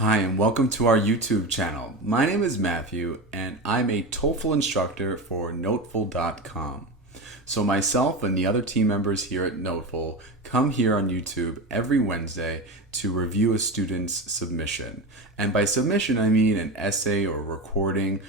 Hi, and welcome to our YouTube channel. My name is Matthew, and I'm a TOEFL instructor for NoteFull.com. So myself and the other team members here at NoteFull come here on YouTube every Wednesday to review a student's submission. And by submission, I mean an essay or recording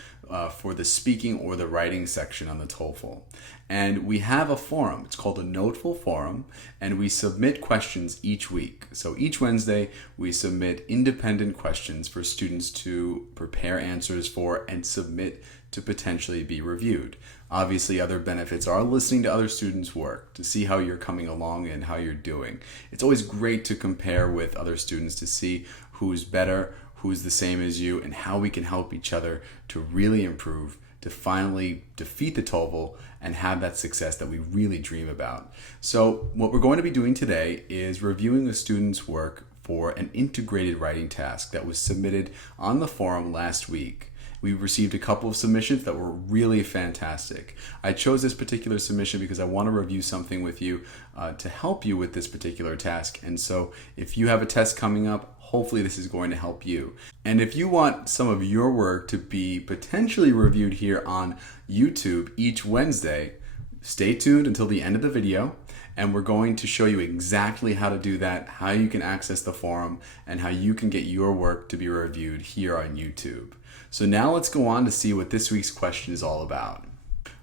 for the speaking or the writing section on the TOEFL. And we have a forum. It's called a NoteFull forum, and we submit questions each week. So each Wednesday, we submit independent questions for students to prepare answers for and submit to potentially be reviewed. Obviously, other benefits are listening to other students' work to see how you're coming along and how you're doing. It's always great to compare with other students to see who's better, who's the same as you, and how we can help each other to really improve, to finally defeat the TOEFL and have that success that we really dream about. So what we're going to be doing today is reviewing a student's work for an integrated writing task that was submitted on the forum last week. We received a couple of submissions that were really fantastic. I chose this particular submission because I want to review something with you to help you with this particular task. And so if you have a test coming up, hopefully this is going to help you. And if you want some of your work to be potentially reviewed here on YouTube each Wednesday, stay tuned until the end of the video, and we're going to show you exactly how to do that, how you can access the forum, and how you can get your work to be reviewed here on YouTube. So now let's go on to see what this week's question is all about.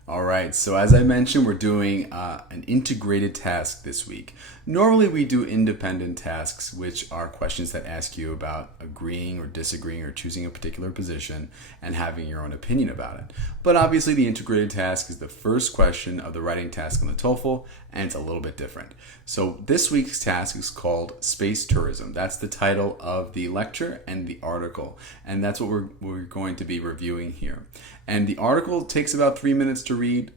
All right, so as I mentioned, we're doing an integrated task this week. Normally we do independent tasks, which are questions that ask you about agreeing or disagreeing or choosing a particular position and having your own opinion about it. But obviously the integrated task is the first question of the writing task on the TOEFL, and it's a little bit different. So this week's task is called Space Tourism. That's the title of the lecture and the article, and that's what we're going to be reviewing here. And the article takes about 3 minutes to read.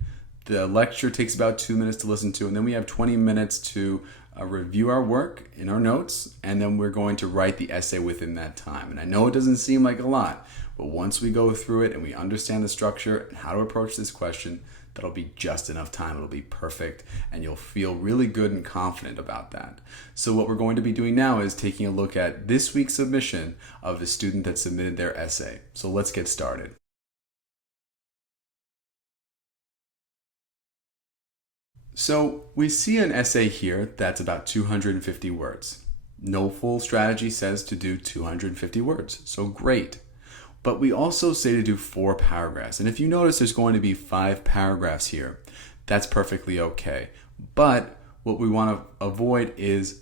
The lecture takes about 2 minutes to listen to, and then we have 20 minutes to review our work in our notes, and then we're going to write the essay within that time. And I know it doesn't seem like a lot, but once we go through it and we understand the structure and how to approach this question, that'll be just enough time. It'll be perfect, and you'll feel really good and confident about that. So what we're going to be doing now is taking a look at this week's submission of the student that submitted their essay. So let's get started. So we see an essay here that's about 250 words. NoteFull strategy says to do 250 words, so great. But we also say to do 4 paragraphs. And if you notice, there's going to be 5 paragraphs here. That's perfectly okay. But what we want to avoid is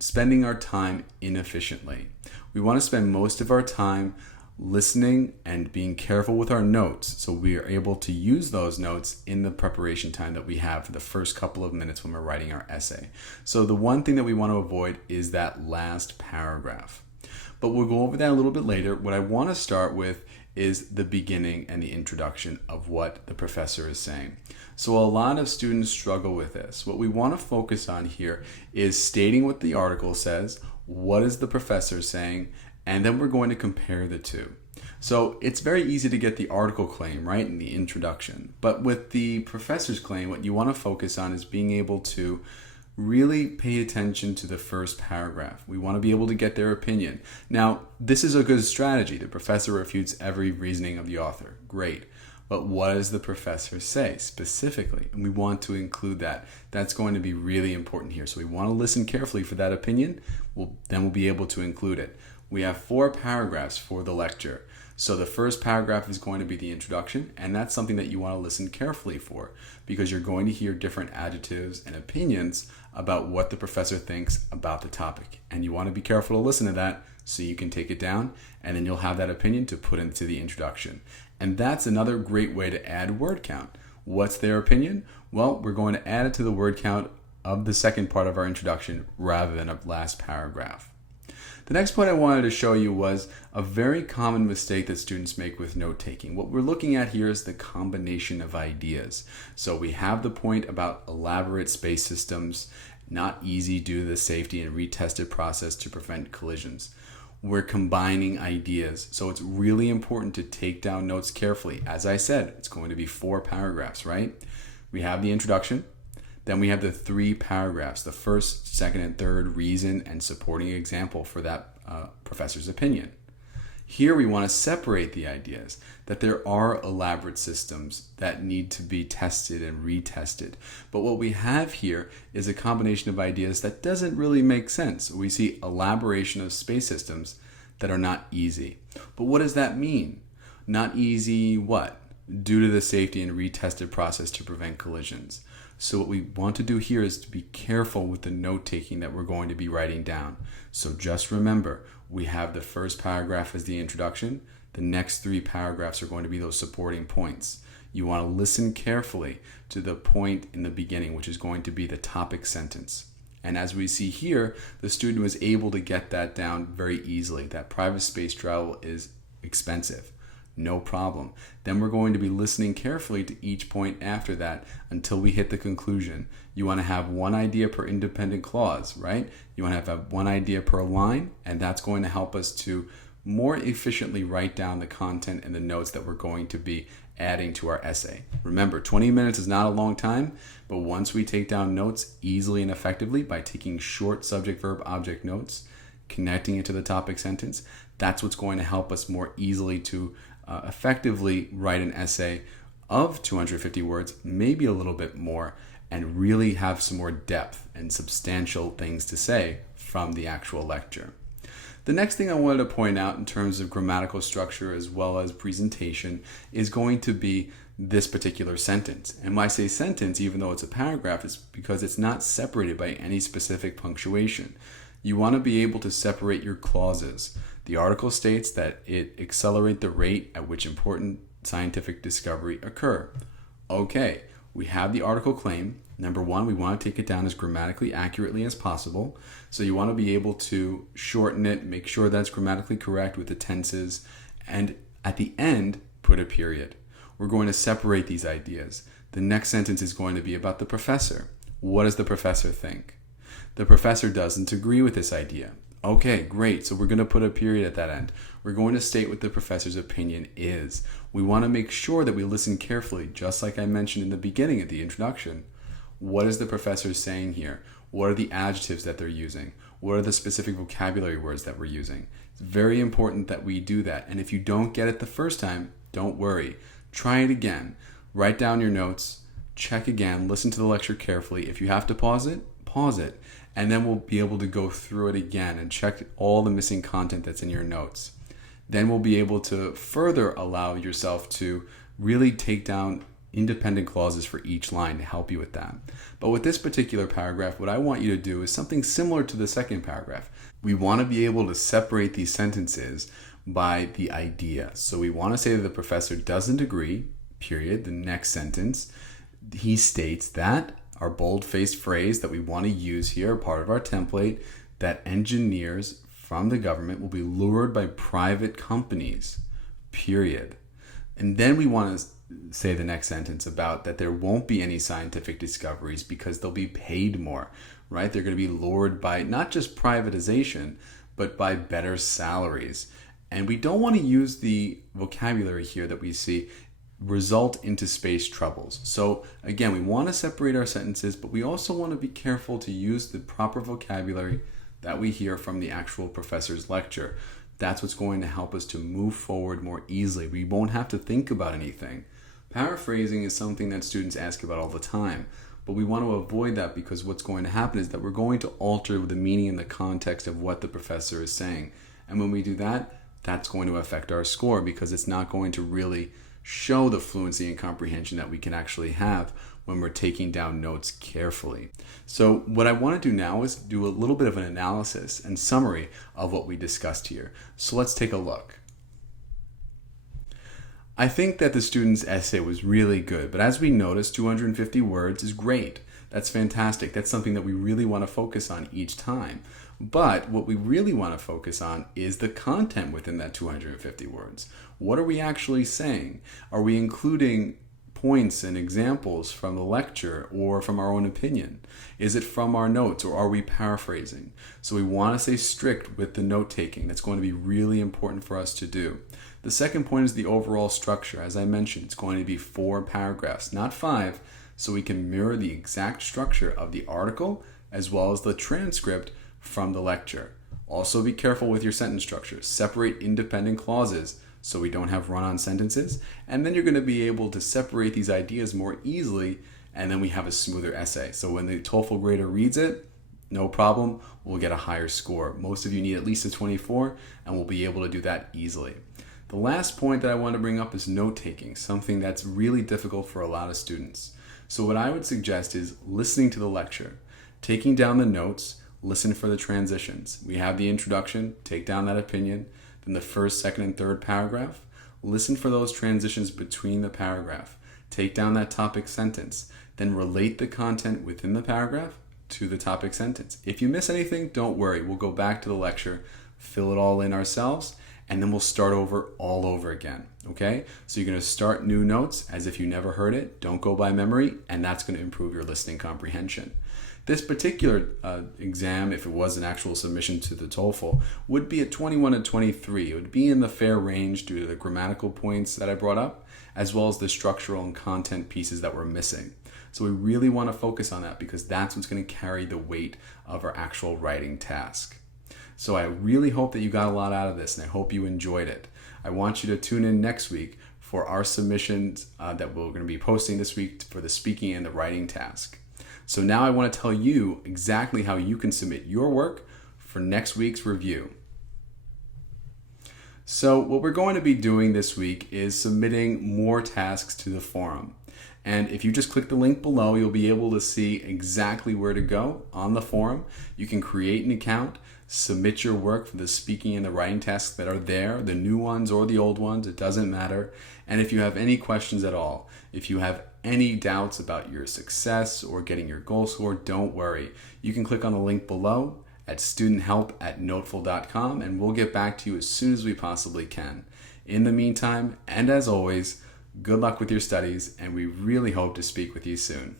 spending our time inefficiently. We want to spend most of our time listening and being careful with our notes so we are able to use those notes in the preparation time that we have for the first couple of minutes when we're writing our essay. So the one thing that we want to avoid is that last paragraph. But we'll go over that a little bit later. What I want to start with is the beginning and the introduction of what the professor is saying. So a lot of students struggle with this. What we want to focus on here is stating what the article says, what is the professor saying, and then we're going to compare the two. So it's very easy to get the article claim, right, in the introduction. But with the professor's claim, what you want to focus on is being able to really pay attention to the first paragraph. We want to be able to get their opinion. Now, this is a good strategy. The professor refutes every reasoning of the author. Great. But what does the professor say specifically? And we want to include that. That's going to be really important here. So we want to listen carefully for that opinion. Then we'll be able to include it. We have 4 paragraphs for the lecture. So the first paragraph is going to be the introduction, and that's something that you want to listen carefully for because you're going to hear different adjectives and opinions about what the professor thinks about the topic. And you want to be careful to listen to that so you can take it down, and then you'll have that opinion to put into the introduction. And that's another great way to add word count. What's their opinion? Well, we're going to add it to the word count of the second part of our introduction rather than a last paragraph. The next point I wanted to show you was a very common mistake that students make with note-taking. What we're looking at here is the combination of ideas. So we have the point about elaborate space systems, not easy due to the safety and retested process to prevent collisions. We're combining ideas, so it's really important to take down notes carefully. As I said, it's going to be 4 paragraphs, right? We have the introduction. Then we have the 3 paragraphs, the first, second, and third reason and supporting example for that professor's opinion. Here we want to separate the ideas, that there are elaborate systems that need to be tested and retested. But what we have here is a combination of ideas that doesn't really make sense. We see elaboration of space systems that are not easy. But what does that mean? Not easy what? Due to the safety and retested process to prevent collisions. So what we want to do here is to be careful with the note-taking that we're going to be writing down. So just remember, we have the first paragraph as the introduction. The next 3 paragraphs are going to be those supporting points. You want to listen carefully to the point in the beginning, which is going to be the topic sentence. And as we see here, the student was able to get that down very easily. That private space travel is expensive. No problem. Then we're going to be listening carefully to each point after that until we hit the conclusion. You want to have one idea per independent clause, right? You want to have one idea per line, and that's going to help us to more efficiently write down the content and the notes that we're going to be adding to our essay. Remember, 20 minutes is not a long time, but once we take down notes easily and effectively by taking short subject, verb, object notes, connecting it to the topic sentence, that's what's going to help us more easily to effectively write an essay of 250 words, maybe a little bit more, and really have some more depth and substantial things to say from the actual lecture. The next thing I wanted to point out in terms of grammatical structure as well as presentation is going to be this particular sentence. And when I say sentence, even though it's a paragraph, it's because it's not separated by any specific punctuation. You want to be able to separate your clauses. The article states that it accelerates the rate at which important scientific discovery occur. Okay, we have the article claim. Number 1, we want to take it down as grammatically accurately as possible. So you want to be able to shorten it, make sure that's grammatically correct with the tenses, and at the end, put a period. We're going to separate these ideas. The next sentence is going to be about the professor. What does the professor think? The professor doesn't agree with this idea. Okay, great. So we're going to put a period at that end. We're going to state what the professor's opinion is. We want to make sure that we listen carefully, just like I mentioned in the beginning of the introduction. What is the professor saying here? What are the adjectives that they're using? What are the specific vocabulary words that we're using? It's very important that we do that. And if you don't get it the first time, don't worry. Try it again. Write down your notes. Check again. Listen to the lecture carefully. If you have to pause it, pause it. And then we'll be able to go through it again and check all the missing content that's in your notes. Then we'll be able to further allow yourself to really take down independent clauses for each line to help you with that. But with this particular paragraph, what I want you to do is something similar to the second paragraph. We want to be able to separate these sentences by the idea. So we want to say that the professor doesn't agree, period. The next sentence, he states that our bold-faced phrase that we want to use here, part of our template, that engineers from the government will be lured by private companies, period. And then we want to say the next sentence about that there won't be any scientific discoveries because they'll be paid more, right? They're going to be lured by not just privatization, but by better salaries. And we don't want to use the vocabulary here that we see result into space troubles. So again, we want to separate our sentences, but we also want to be careful to use the proper vocabulary that we hear from the actual professor's lecture. That's what's going to help us to move forward more easily. We won't have to think about anything. Paraphrasing is something that students ask about all the time, but we want to avoid that because what's going to happen is that we're going to alter the meaning and the context of what the professor is saying. And when we do that, that's going to affect our score because it's not going to really show the fluency and comprehension that we can actually have when we're taking down notes carefully. So what I want to do now is do a little bit of an analysis and summary of what we discussed here. So let's take a look. I think that the student's essay was really good, but as we noticed, 250 words is great. That's fantastic. That's something that we really want to focus on each time. But what we really want to focus on is the content within that 250 words. What are we actually saying? Are we including points and examples from the lecture or from our own opinion? Is it from our notes or are we paraphrasing? So we want to stay strict with the note taking. That's going to be really important for us to do. The second point is the overall structure. As I mentioned, it's going to be 4 paragraphs, not 5, so we can mirror the exact structure of the article as well as the transcript from the lecture. Also be careful with your sentence structure. Separate independent clauses so we don't have run-on sentences, and then you're going to be able to separate these ideas more easily, and then we have a smoother essay. So when the TOEFL grader reads it, no problem, we'll get a higher score. Most of you need at least a 24, and we'll be able to do that easily. The last point that I want to bring up is note-taking, something that's really difficult for a lot of students. So what I would suggest is listening to the lecture, taking down the notes, listen for the transitions. We have the introduction, take down that opinion, then the first, second, and third paragraph. Listen for those transitions between the paragraph. Take down that topic sentence, then relate the content within the paragraph to the topic sentence. If you miss anything, don't worry. We'll go back to the lecture, fill it all in ourselves, and then we'll start over all over again, okay? So you're gonna start new notes as if you never heard it. Don't go by memory, and that's gonna improve your listening comprehension. This particular exam, if it was an actual submission to the TOEFL, would be at 21 and 23. It would be in the fair range due to the grammatical points that I brought up, as well as the structural and content pieces that were missing. So we really wanna focus on that because that's what's gonna carry the weight of our actual writing task. So I really hope that you got a lot out of this, and I hope you enjoyed it. I want you to tune in next week for our submissions that we're going to be posting this week for the speaking and the writing task. So now I want to tell you exactly how you can submit your work for next week's review. So what we're going to be doing this week is submitting more tasks to the forum. And if you just click the link below, you'll be able to see exactly where to go on the forum. You can create an account, submit your work for the speaking and the writing tasks that are there, the new ones or the old ones, it doesn't matter. And if you have any questions at all, if you have any doubts about your success or getting your goal score, don't worry. You can click on the link below at studenthelp@notefull.com, and we'll get back to you as soon as we possibly can. In the meantime, and as always, good luck with your studies, and we really hope to speak with you soon.